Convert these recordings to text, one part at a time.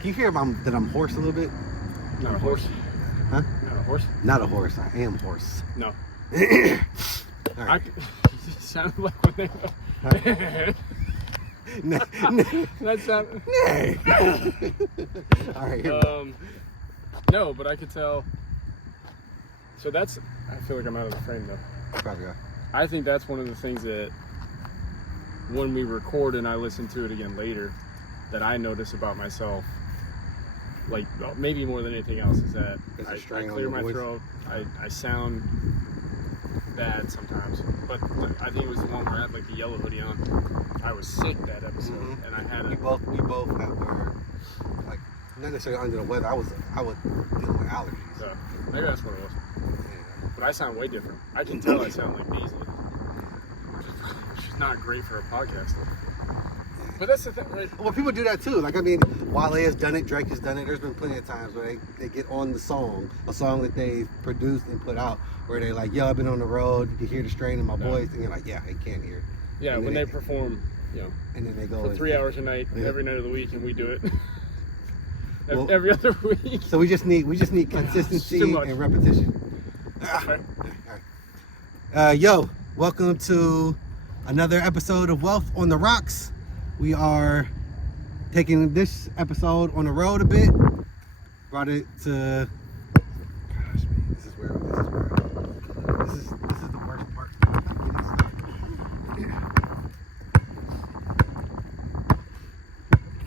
Can you hear that I'm hoarse a little bit? Not a horse. Huh? Not a horse? Not a horse. I am hoarse. No. All right. You sound like when they That sound. All right. No, but I could tell. So that's. I feel like I'm out of the frame though. Probably are. I think that's one of the things that when we record and I listen to it again later, that I notice about myself, like maybe more than anything else, is that I clear my throat. I sound bad sometimes, but I think it was the one where I had like the yellow hoodie on. I was sick that episode, and I had we both were like not necessarily under the weather. I was dealing with allergies. So maybe that's what it was. But I sound way different. I can tell I sound like Beasley, which is not great for a podcast. But that's the thing, right? Well, people do that too. Like, I mean, Wale has done it, Drake has done it. There's been plenty of times where they get on the song, a song that they produced and put out, where they're like, yo, I've been on the road, you can hear the strain in my voice, and you're like, yeah, I can't hear. Yeah, when they perform, you know, and then they go for 3 hours a night, every night of the week, and we do it every other week. So we just need consistency and repetition. Okay. Yo, welcome to another episode of Wealth on the Rocks. We are taking this episode on the road a bit. Brought it to. Gosh, man, this is the worst part.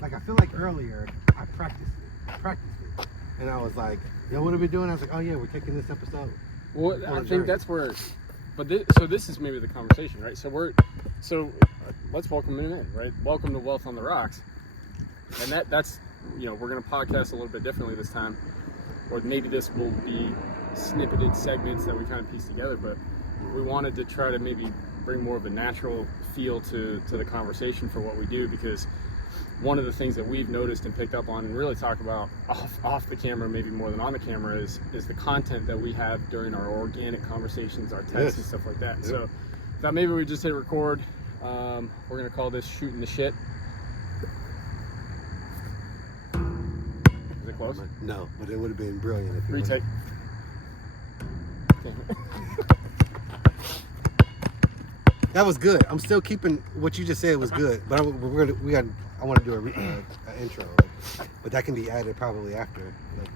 Like, I feel like earlier I practiced it, and I was like, yo, what are we doing? I was like, oh yeah, we're taking this episode. Well, I think that's where. But this is maybe the conversation, right? So let's welcome it in, right? Welcome to Wealth on the Rocks, and that's we're gonna podcast a little bit differently this time, or maybe this will be snippeted segments that we kind of piece together. But we wanted to try to maybe bring more of a natural feel to the conversation for what we do, because one of the things that we've noticed and picked up on and really talk about off the camera, maybe more than on the camera, is the content that we have during our organic conversations, our texts and stuff like that. Yes. So thought maybe we just hit record. We're gonna call this shooting the shit. Is it close? No, but it would have been brilliant if you retake. That was good. I'm still keeping what you just said was good, but I want to do an intro, but that can be added probably after, like,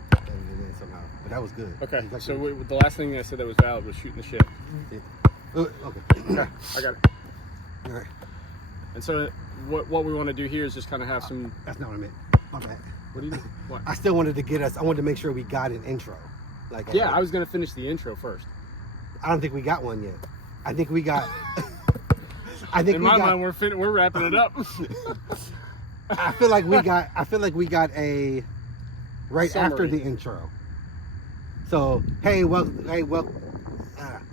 somehow. But that was good. Okay. Exactly. So the last thing I said that was valid was shooting the shit. Yeah. Okay. I got it. All right. And so what we want to do here is just kind of have some. That's not what I meant. My bad. What do you mean? What? I still wanted to I wanted to make sure we got an intro. Like, yeah, I was gonna finish the intro first. I don't think we got one yet. I think we got. In my mind, we're wrapping it up. I feel like we got a right summary after the intro. So hey, well.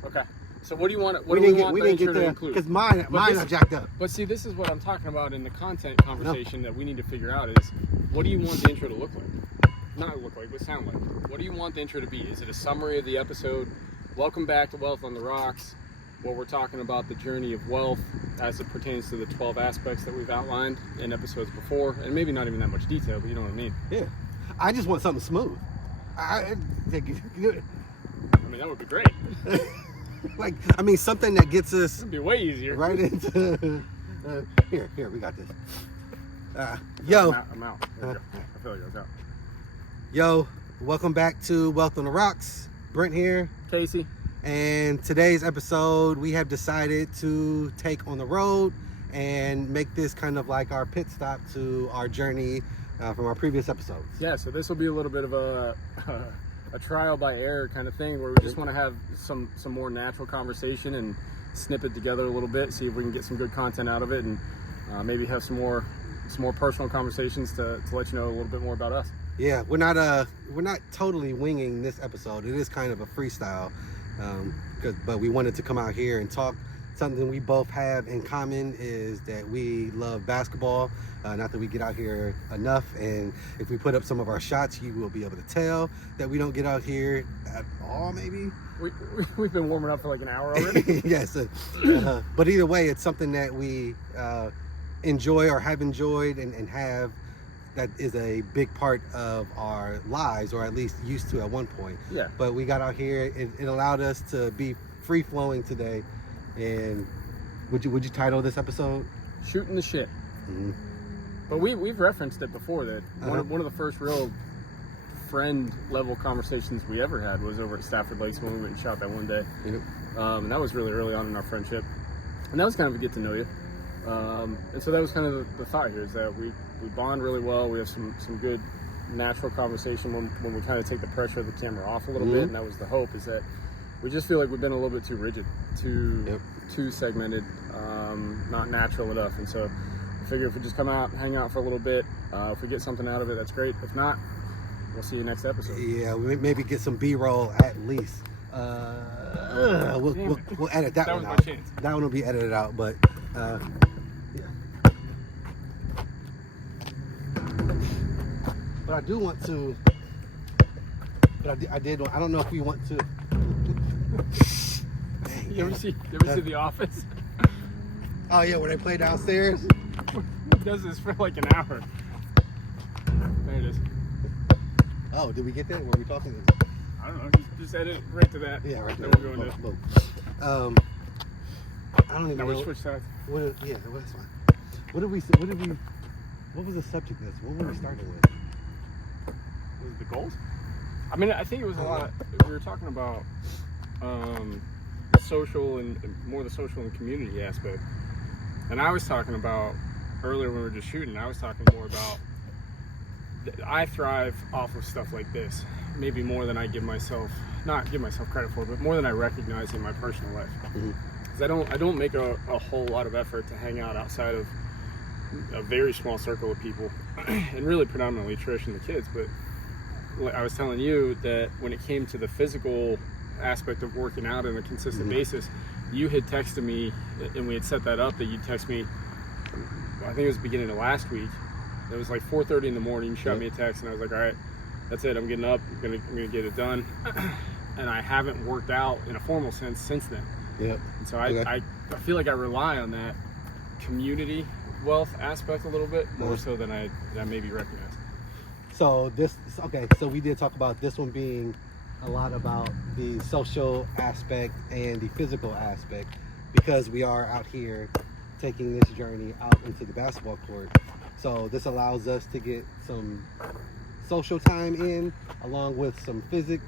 Okay. So what do you want? We didn't get there because mine are jacked up. But see, this is what I'm talking about in the content conversation that we need to figure out is, what do you want the intro to look like? Not look like, but sound like. What do you want the intro to be? Is it a summary of the episode? Welcome back to Wealth on the Rocks, where we're talking about the journey of wealth as it pertains to the 12 aspects that we've outlined in episodes before, and maybe not even that much detail, but you know what I mean. Yeah. I just want something smooth. I mean, that would be great. Something that gets us. It'd be way easier. Right into. Here, we got this. Yo. I'm out. I feel like I was out. Yo, welcome back to Wealth on the Rocks. Brent here. Casey. And today's episode, we have decided to take on the road and make this kind of like our pit stop to our journey from our previous episodes. Yeah, so this will be a little bit of a trial by error kind of thing, where we just want to have some more natural conversation and snip it together a little bit, see if we can get some good content out of it, and maybe have some more personal conversations to let you know a little bit more about us. Yeah, we're not totally winging this episode. It is kind of a freestyle. But we wanted to come out here and talk. Something we both have in common is that we love basketball. Not that we get out here enough, and if we put up some of our shots, you will be able to tell that we don't get out here at all. Maybe we've been warming up for like an hour already. Yes, but either way, it's something that we enjoy or have enjoyed and have that is a big part of our lives, or at least used to at one point. Yeah. But we got out here. It allowed us to be free flowing today. And would you title this episode? Shooting the shit. Mm-hmm. But we've referenced it before that one of the first real friend level conversations we ever had was over at Stafford Lakes when we went and shot that one day. Yep. And that was really early on in our friendship. And that was kind of a get to know you. And so that was kind of the thought here, is that we bond really well. We have some good natural conversation when we kind of take the pressure of the camera off a little bit. And that was the hope, is that we just feel like we've been a little bit too rigid, too segmented, not natural enough. And so I figure if we just come out, hang out for a little bit, if we get something out of it, that's great. If not, we'll see you next episode. Yeah, we maybe get some B-roll at least. We'll edit that one out. That one will be edited out, but yeah. But I do want to. But I don't know if we want to. You ever see The Office? Oh yeah, where they play downstairs. He does this for like an hour. There it is. Oh, did we get that? Were we talking? I don't know. Just edit right to that. Yeah, right there. Then we'll go into. I don't even now know. we switch sides. Yeah, that's fine. What was the subject of this? What were we starting with? Was it the goals? I mean, I think it was a lot. We were talking about social and more the social and community aspect. And I was talking about earlier when we were just shooting. I was talking more about. I thrive off of stuff like this, maybe more than I not give myself credit for, but more than I recognize in my personal life. Because I don't make a whole lot of effort to hang out outside of a very small circle of people, and really predominantly Trish and the kids. But I was telling you that when it came to the physical aspect of working out on a consistent basis, you had texted me, and we had set that up, that you'd text me, I think it was the beginning of last week. It was like 4:30 in the morning. You shot me a text, and I was like, all right, that's it. I'm getting up. I'm gonna get it done. And I haven't worked out in a formal sense since then. Yep. And so I feel like I rely on that community wealth aspect a little bit more so than I maybe recognize. So so we did talk about this one being a lot about the social aspect and the physical aspect, because we are out here taking this journey out into the basketball court. So this allows us to get some social time in, along with some physical,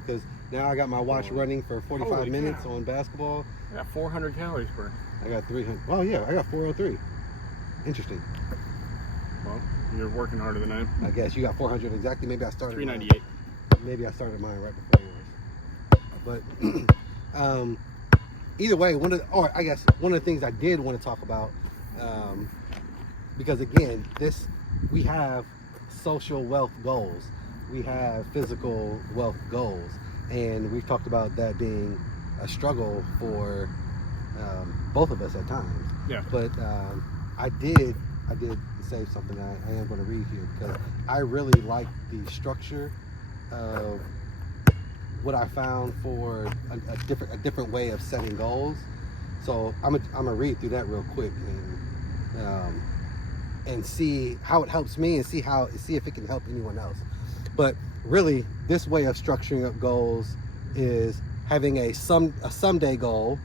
because now I got my watch running for 45 minutes on basketball. I got 400 calories burned. I got 300. Oh yeah, I got 403. Interesting. Well, you're working harder than I am. I guess you got 400 exactly. Maybe I started 398. Maybe I started mine right before yours. But either way, one of the things I did want to talk about, because again, we have social wealth goals, we have physical wealth goals, and we've talked about that being a struggle for both of us at times. Yeah. But I did say something that I am going to read here, because I really like the structure of what I found for a different way of setting goals. So I'm gonna read through that real quick and see how it helps me, and see if it can help anyone else. But really, this way of structuring up goals is having a someday goal,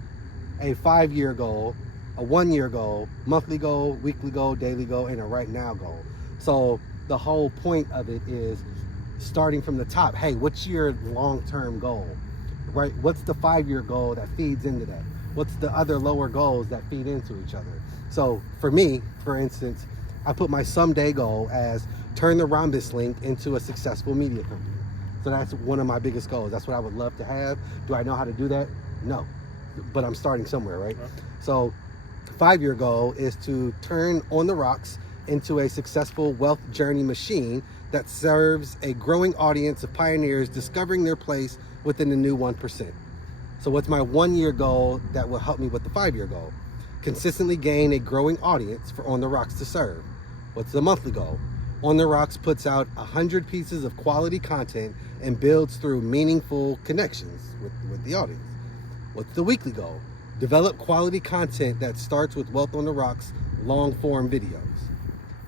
a 5-year goal, a 1-year goal, monthly goal, weekly goal, daily goal, and a right now goal. So the whole point of it is starting from the top. Hey, what's your long-term goal, right? What's the 5-year goal that feeds into that? What's the other lower goals that feed into each other? So for me, for instance, I put my someday goal as turn the Rhombus link into a successful media company. So that's one of my biggest goals. That's what I would love to have. Do I know how to do that? No, but I'm starting somewhere, right? Okay. So 5-year goal is to turn On the Rocks into a successful wealth journey machine that serves a growing audience of pioneers discovering their place within the new 1%. So what's my 1-year goal that will help me with the 5-year goal? Consistently gain a growing audience for On the Rocks to serve. What's the monthly goal? On the Rocks puts out 100 pieces of quality content and builds through meaningful connections with the audience. What's the weekly goal? Develop quality content that starts with Wealth on the Rocks long form videos.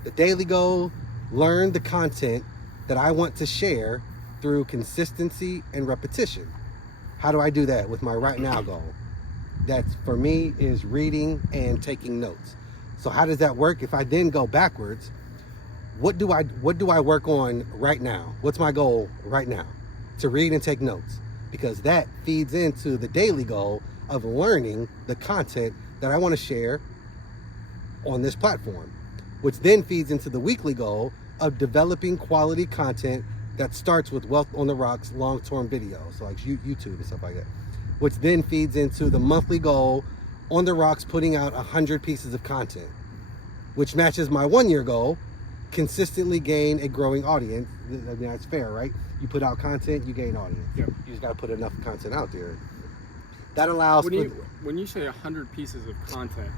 The daily goal learn the content that I want to share through consistency and repetition. How do I do that with my right now goal? That's, for me, is reading and taking notes. So how does that work? If I then go backwards, what do I work on right now? What's my goal right now? To read and take notes, because that feeds into the daily goal of learning the content that I want to share on this platform, which then feeds into the weekly goal of developing quality content that starts with Wealth on the Rocks long-term videos, so like YouTube and stuff like that, which then feeds into the monthly goal on the Rocks putting out 100 pieces of content, which matches my 1-year goal, consistently gain a growing audience. I mean, that's fair, right? You put out content, you gain audience. Yep. You just got to put enough content out there. That allows... When you say 100 pieces of content,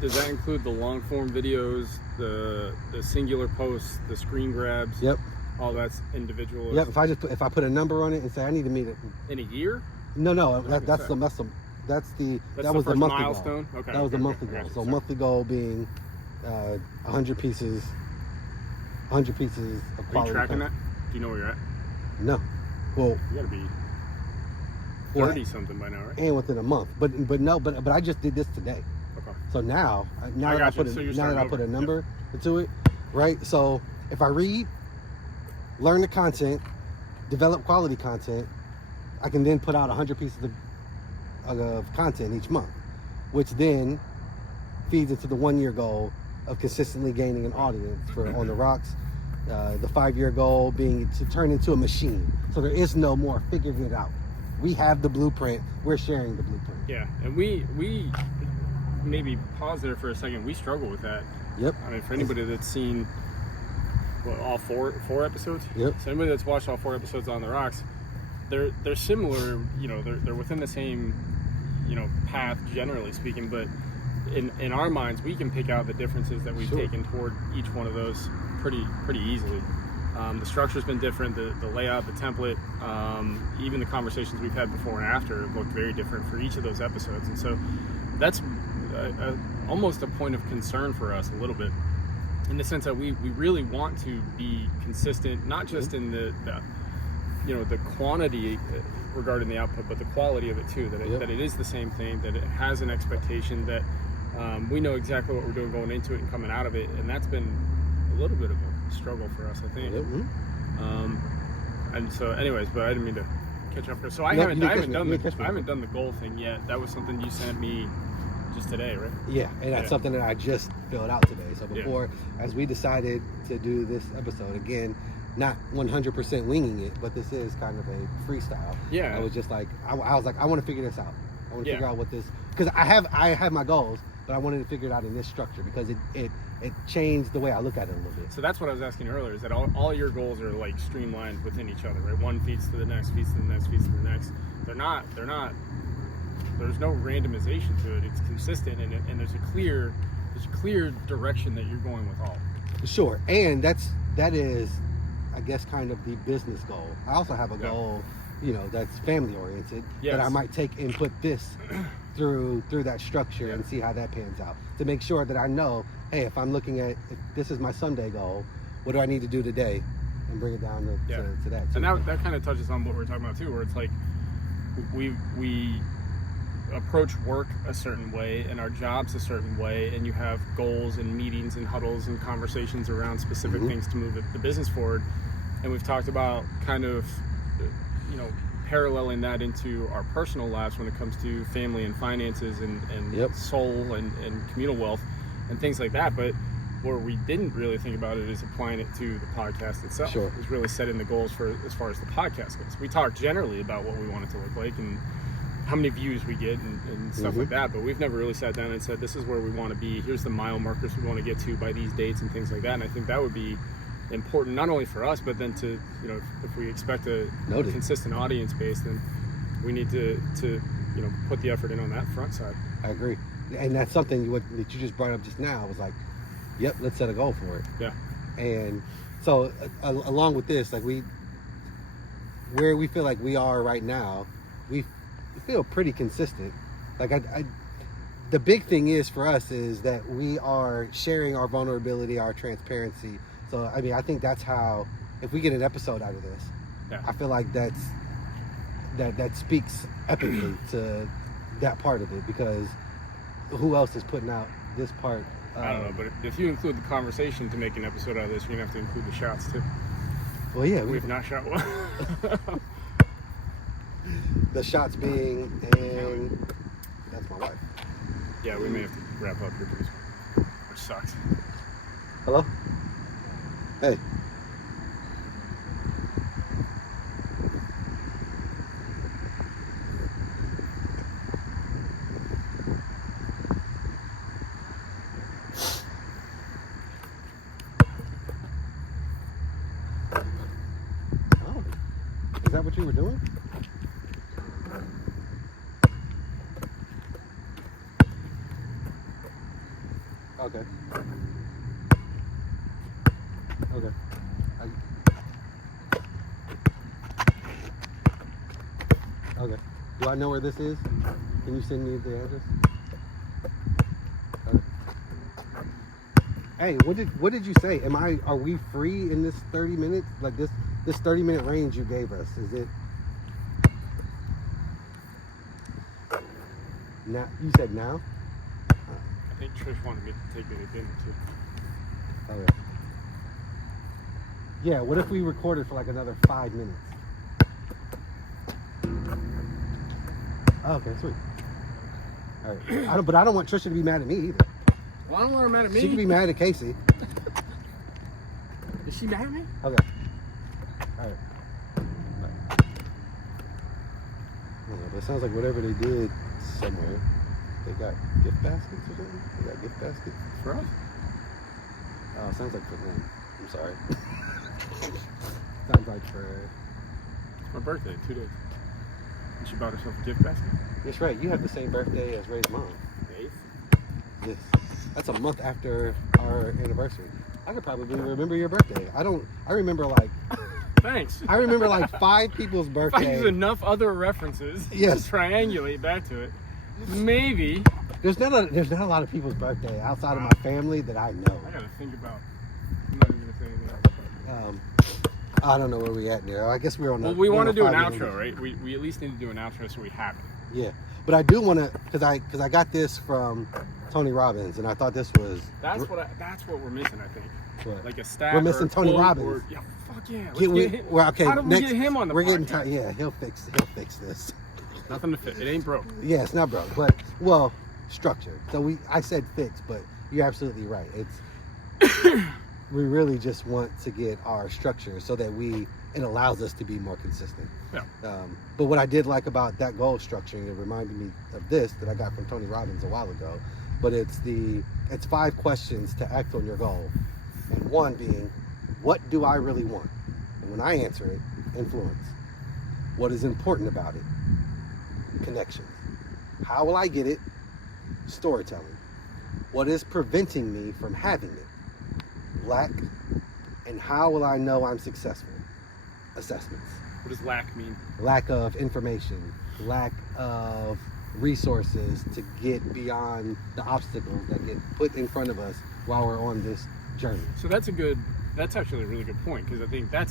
does that include the long form videos, the singular posts, the screen grabs? Yep. All that's individual. Yep. If I put a number on it and say I need to meet it in a year. No, that was the monthly milestone. Goal. Okay. That was the monthly goal. So monthly goal being 100 pieces. 100 pieces of quality. Are you tracking content. that? Do you know where you're at? No. Well, you gotta be 30 something by now, right? And within a month. But I just did this today. Okay. So now that I put a number to it, right? So if I read, learn the content, develop quality content, I can then put out 100 pieces of content each month, which then feeds into the 1-year goal of consistently gaining an audience for On the Rocks. The 5-year goal being to turn into a machine. So there is no more figuring it out. We have the blueprint. We're sharing the blueprint. Yeah, and we maybe pause there for a second. We struggle with that. Yep. I mean, for anybody that's seen all four episodes. Yep. So anybody that's watched all 4 episodes on the Rocks, they're similar. You know, they're within the same, you know, path generally speaking, but in our minds, we can pick out the differences that we've taken toward each one of those pretty easily. The structure's been different, the layout, the template, even the conversations we've had before and after looked very different for each of those episodes. And so that's almost a point of concern for us a little bit, in the sense that we really want to be consistent, not just in the you know, the quantity regarding the output, but the quality of it too, that it is the same thing, that it has an expectation, that we know exactly what we're doing going into it and coming out of it. And that's been a little bit of a struggle for us, I think. And so anyways, but I didn't mean to catch up here. So I haven't done the goal thing yet. That was something you sent me just today, right? Yeah, and that's something that I just filled out today. So before, as we decided to do this episode, again, not 100% winging it, but this is kind of a freestyle. Yeah. I was just like, I was like, I want to figure this out. I want to figure out what this, because I have my goals, but I wanted to figure it out in this structure, because it changed the way I look at it a little bit. So that's what I was asking earlier, is that all your goals are like streamlined within each other, right? One feeds to the next, feeds to the next, feeds to the next. They're not, there's no randomization to it. It's consistent, and there's a clear direction that you're going with all. Sure. And that is, I guess, kind of the business goal. I also have a goal, you know, that's family oriented, that I might take and put this through that structure and see how that pans out, to make sure that I know, hey, if I'm looking at, if this is my Sunday goal, what do I need to do today, and bring it down to that too. And that kind of touches on what we're talking about too, where it's like we approach work a certain way and our jobs a certain way, and you have goals and meetings and huddles and conversations around specific things to move the business forward. And we've talked about kind of, you know, paralleling that into our personal lives when it comes to family and finances and soul and communal wealth and things like that. But where we didn't really think about it is applying it to the podcast itself. Sure. Is really setting the goals for as far as the podcast goes. We talk generally about what we want it to look like and how many views we get and stuff like that, but we've never really sat down and said, this is where we want to be, here's the mile markers we want to get to by these dates and things like that. And I think that would be important, not only for us, but then to, you know, if we expect a consistent audience base, then we need to you know, put the effort in on that front side. I agree. And that's something that you just brought up just now. I was like, yep, let's set a goal for it. Yeah. And so along with this, like where we feel like we are right now, we feel pretty consistent. Like the big thing is for us is that we are sharing our vulnerability, our transparency, So I mean, I think that's how, if we get an episode out of this, Yeah. I feel like that speaks epically to that part of it, because who else is putting out this part? I don't know, but if you include the conversation to make an episode out of this, you're gonna have to include the shots too. Well, yeah, We've not shot one. the shots being, and that's my wife. Yeah, we may have to wrap up here pretty soon, which sucks. Hello? Hey. Oh, is that what you were doing? Okay. Okay. Okay. Do I know where this is? Can you send me the address? Okay. Hey, what did you say? Are we free in this 30 minutes? Like this 30-minute range you gave us, is it now? You said now? I think Trish wanted me to take me to dinner too. Okay. Yeah, what if we recorded for like another 5 minutes? Oh, okay, sweet. All right. But I don't want Trisha to be mad at me either. Well, I don't want her mad at me. She can be mad at Casey. Is she mad at me? Okay. All right. Yeah, but it sounds like whatever they did somewhere, they got gift baskets or something? They got gift baskets? For us? Oh, it sounds like for them. I'm sorry. Sounds like for... It's my birthday, 2 days. And she bought herself a gift basket. That's right. You have the same birthday as Ray's mom. The 8th? Yes. That's a month after our anniversary. I could probably remember your birthday. I remember like... Thanks. I remember like 5 people's If I birthdays. use enough other references Yes. to triangulate back to it, maybe... There's not a lot of people's birthday outside of my family that I know. I gotta think about... I'm not even gonna say anything else. I don't know where we at now. I guess we're on. Well, we want to do an 5 minutes. outro, right? We at least need to do an outro so we have it. Yeah, but I do want to, because I got this from Tony Robbins, and I thought this was. That's what we're missing, I think. What? Like a stat. We're missing or a Tony quote Robbins. Or, yeah, fuck yeah. Let's Get, get him. well, okay. How do we next, get him on the We're podcast? getting tired. Yeah, he'll fix this. Nothing to fit. It ain't broke. Yeah, it's not broke, but well, structured. So I said fix, but you're absolutely right. It's we really just want to get our structure so that it allows us to be more consistent. Yeah. But what I did like about that goal structuring, it reminded me of this that I got from Tony Robbins a while ago. But it's 5 questions to act on your goal, and one being, what do I really want? And when I answer it, influence. What is important about it? Connections. How will I get it? Storytelling. What is preventing me from having it? Lack. And how will I know I'm successful? Assessments. What does lack mean? Lack of information, lack of resources to get beyond the obstacles that get put in front of us while we're on this journey. So that's actually a really good point, because I think I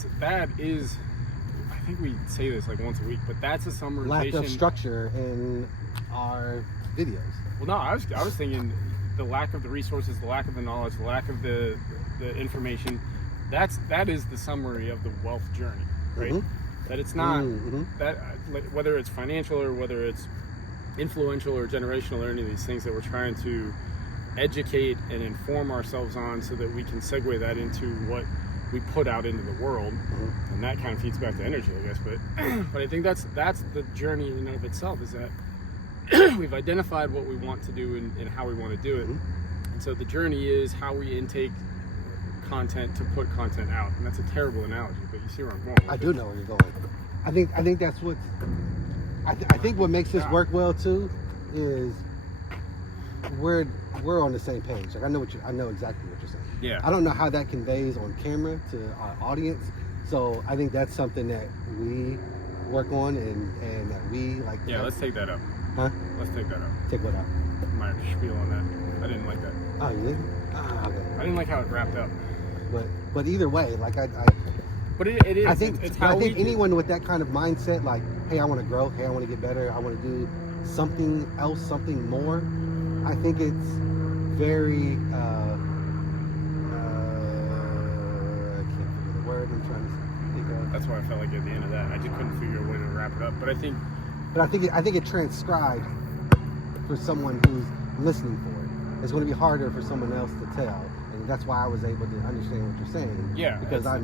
think we say this like once a week, but that's a summarization. Lack of structure in our videos. Well, no, I was thinking the lack of the resources, the lack of the knowledge, the lack of the information. That is the summary of the wealth journey, right? Mm-hmm. That it's not that whether it's financial or whether it's influential or generational or any of these things that we're trying to educate and inform ourselves on, so that we can segue that into what we put out into the world, and that kind of feeds back to energy, I guess. But I think that's the journey in and of itself, is that we've identified what we want to do and how we want to do it, and so the journey is how we intake content to put content out. And that's a terrible analogy, but you see where I'm going with I do know where you're going. I think that's what I think what makes this work well too is we're on the same page. Like I know exactly what you're saying. Yeah. I don't know how that conveys on camera to our audience. So I think that's something that we work on and that we like. Yeah, let's take that up. Huh? Let's take that up. Take what up? My spiel on that. I didn't like that. Oh, you didn't? Ah, okay. I didn't like how it wrapped up. But either way, like But it is. I think it's how I think we anyone with that kind of mindset, like, hey, I want to grow, hey, I want to get better, I want to do something else, something more. I think it's very. I can't think of the word I'm trying to think of. That's why I felt like at the end of that, I just couldn't figure a way to wrap it up. But I think it transcribed for someone who's listening for it. It's going to be harder for someone else to tell, and that's why I was able to understand what you're saying. Yeah, because I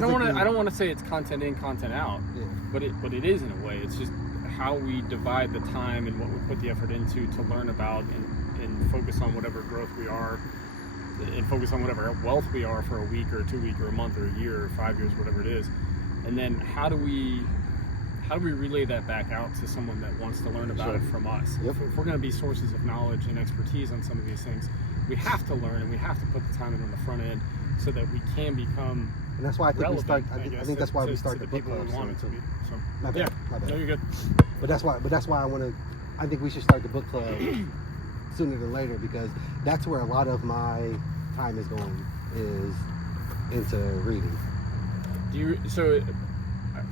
don't want to say it's content in, content out. Yeah. But it is in a way. It's just how we divide the time and what we put the effort into to learn about and focus on whatever growth we are, and focus on whatever wealth we are for a week or 2 weeks or a month or a year or 5 years, whatever it is. And then how do we relay that back out to someone that wants to learn about it from us? Yep. If we're going to be sources of knowledge and expertise on some of these things, we have to learn and we have to put the time in on the front end so that we can become. And that's why I think relevant, I think that's why we start the book people club. we want it to be. So My bad. no, you're good. But that's why I think we should start the book club sooner than later, because that's where a lot of my time is going, is into reading.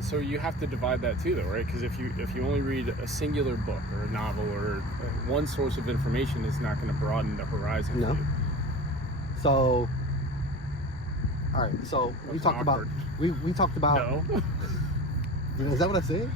So you have to divide that too, though, right? Because if you only read a singular book or a novel or one source of information, it's not going to broaden the horizon. No. For you. So, all right. So we talked about. No. Is that what I said?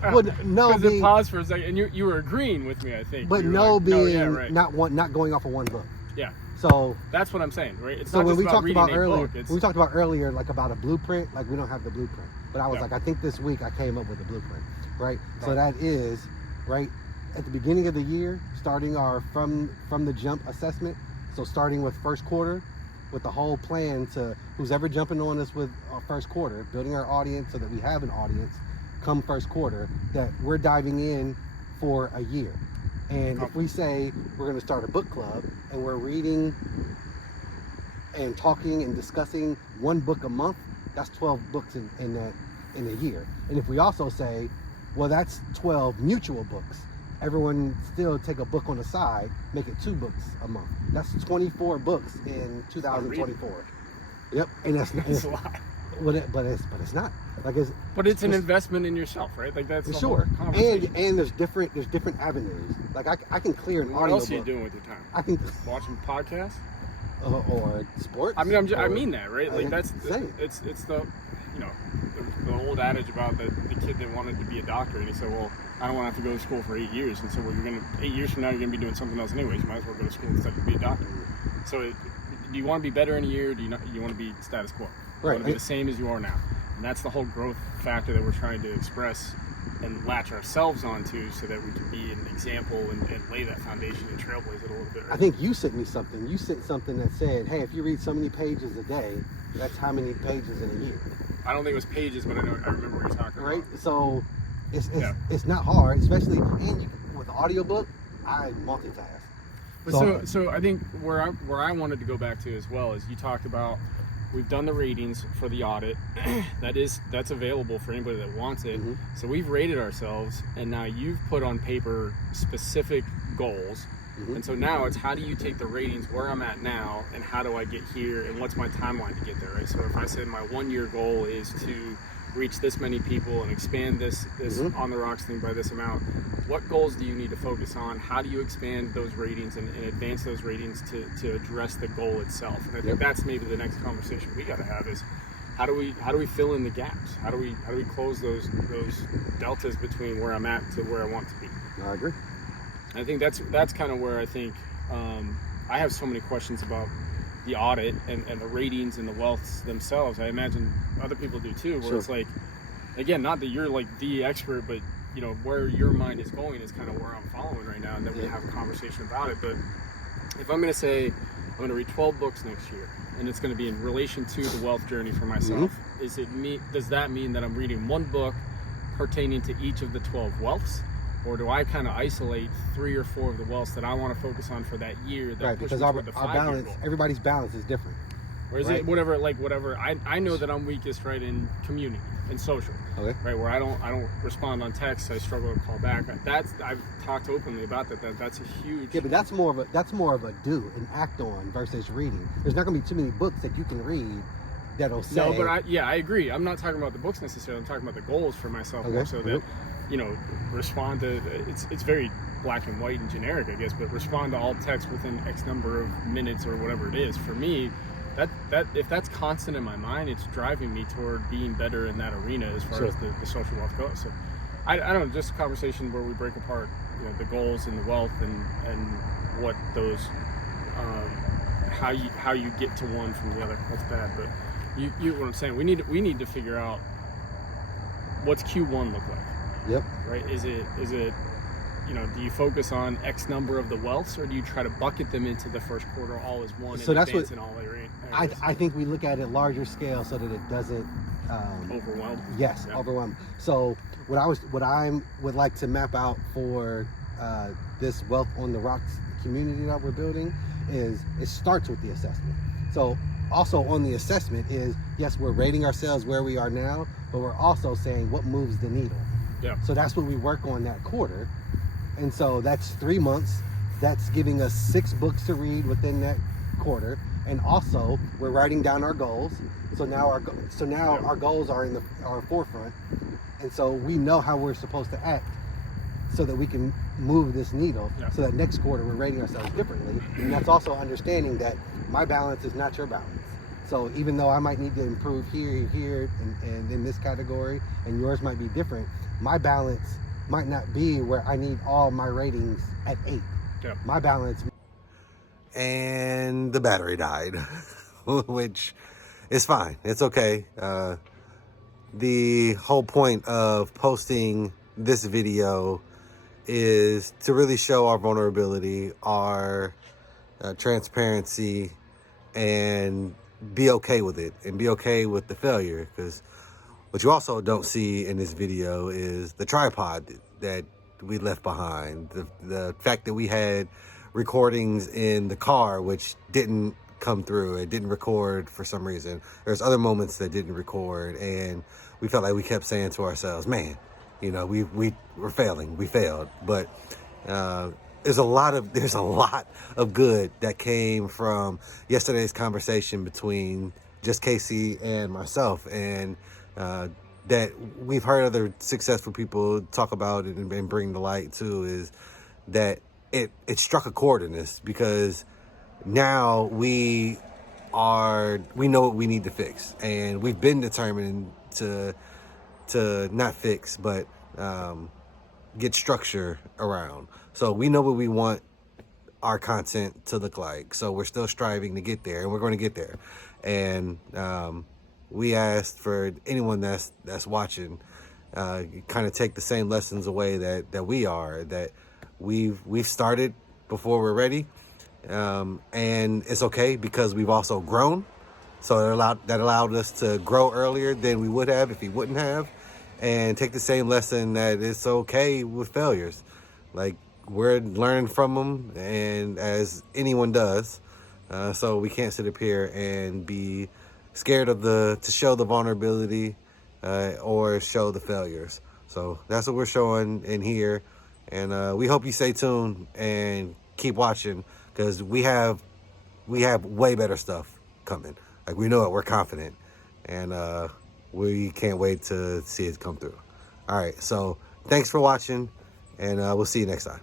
Well, no. Because it paused for a second, and you were agreeing with me, I think. But no, being right. not going off of one book. Yeah. So that's what I'm saying, right? It's so not when just we talked about earlier, book, we talked about earlier, like about a blueprint. Like, we don't have the blueprint, but I was Yeah. like, I think this week I came up with a blueprint, right? So Right. that is right at the beginning of the year, starting our from the jump assessment. So starting with first quarter, with the whole plan to who's ever jumping on us with our first quarter, building our audience so that we have an audience come first quarter, that we're diving in for a year. And if we say we're going to start a book club and we're reading and talking and discussing one book a month, that's 12 books in a year. And if we also say, well, that's 12 mutual books, everyone still take a book on the side, make it 2 books a month. That's 24 books in 2024. Yep, and that's a lot. But it's not. Like it's an investment in yourself, right? Like that's the sure. whole conversation. And there's different avenues. Like I can clear an What audio else are you book. doing with your time? I can Watching podcasts. Or sports. I mean, I mean that, right? Like that's same. It's the the old adage about the kid that wanted to be a doctor, and he said, well, I don't want to have to go to school for 8 years, and so well, 8 years from now you're gonna be doing something else anyways. You might as well go to school instead of be a doctor. So do you want to be better in a year? Or do you want to be status quo? You want to be the same as you are now, and that's the whole growth factor that we're trying to express and latch ourselves onto, so that we can be an example and lay that foundation and trailblaze it a little bit. Right? I think you sent me something. You sent something that said, hey, if you read so many pages a day, that's how many pages in a year. I don't think it was pages, but I remember what you're talking right? about. So it's not hard, especially with audiobook. I multitask. So I think where I wanted to go back to as well is, you talked about, we've done the ratings for the audit. That's available for anybody that wants it. Mm-hmm. So we've rated ourselves, and now you've put on paper specific goals. Mm-hmm. And so now it's, how do you take the ratings where I'm at now, and how do I get here, and what's my timeline to get there, right? So if I said my 1 year goal is to reach this many people and expand this Mm-hmm. On the Rocks thing by this amount, what goals do you need to focus on? How do you expand those ratings and advance those ratings to address the goal itself? And I think that's maybe the next conversation we got to have is, how do we fill in the gaps? How do we close those deltas between where I'm at to where I want to be? I agree. I think that's kind of where I think I have so many questions about the audit and the ratings and the wealths themselves. I imagine other people do too, where it's like, again, not that you're like the expert, but where your mind is going is kind of where I'm following right now, and then we have a conversation about it. But if I'm going to say I'm going to read 12 books next year, and it's going to be in relation to the wealth journey for myself, does that mean that I'm reading one book pertaining to each of the 12 wealths? Or do I kind of isolate 3 or 4 of the wealths that I want to focus on for that year? That right, because our balance, everybody's balance is different. Or is it whatever, like whatever? I know that I'm weakest, right, in community and social. Okay. Right, where I don't respond on text, I struggle to call back. I've talked openly about that's a huge. Yeah, but that's more of a do and act on versus reading. There's not gonna be too many books that you can read that'll say. No, but I agree. I'm not talking about the books necessarily. I'm talking about the goals for myself more so that, respond to it's very black and white and generic, I guess, but respond to all text within X number of minutes or whatever it is. For me, that if that's constant in my mind, it's driving me toward being better in that arena as far as the social wealth goes. So I don't know, just a conversation where we break apart, the goals and the wealth and what those how you get to one from the other. That's bad, but you what I'm saying. We need to figure out what's Q1 look like. Yep. Right? Is it do you focus on X number of the wealths, or do you try to bucket them into the first quarter all as one? So that's what in all areas? I think we look at it larger scale so that it doesn't overwhelm. Yes, yeah. Overwhelm. So what I would like to map out for this Wealth on the Rocks community that we're building is it starts with the assessment. So also on the assessment is, yes, we're rating ourselves where we are now, but we're also saying what moves the needle. Yeah. So that's what we work on that quarter. And so that's 3 months. That's giving us 6 books to read within that quarter. And also we're writing down our goals. So now our goals are in our forefront. And so we know how we're supposed to act so that we can move this needle. Yeah. So that next quarter we're rating ourselves differently. And that's also understanding that my balance is not your balance. So even though I might need to improve here, and in this category, and yours might be different, my balance might not be where I need all my ratings at 8. Yeah. My balance. And the battery died, which is fine. It's okay. The whole point of posting this video is to really show our vulnerability, our transparency, and be okay with it, and be okay with the failure. Because what you also don't see in this video is the tripod that we left behind, the fact that we had recordings in the car which didn't come through, it didn't record for some reason. There's other moments that didn't record, and we felt like we kept saying to ourselves, man, we're failing, we failed. But there's a lot of good that came from yesterday's conversation between just Casey and myself, and that we've heard other successful people talk about it and bring to light too, is that it struck a chord in us, because now we know what we need to fix, and we've been determined to not fix, but get structure around. So we know what we want our content to look like. So we're still striving to get there, and we're going to get there. And we asked for anyone that's watching, kind of take the same lessons away that we are, that we've started before we're ready, and it's okay because we've also grown. So that allowed us to grow earlier than we would have if we wouldn't have, and take the same lesson that it's okay with failures. Like, we're learning from them, and as anyone does. So we can't sit up here and be scared of to show the vulnerability or show the failures. So that's what we're showing in here, and we hope you stay tuned and keep watching, because we have way better stuff coming. Like, we know it, we're confident, and we can't wait to see it come through. All right, so thanks for watching, and we'll see you next time.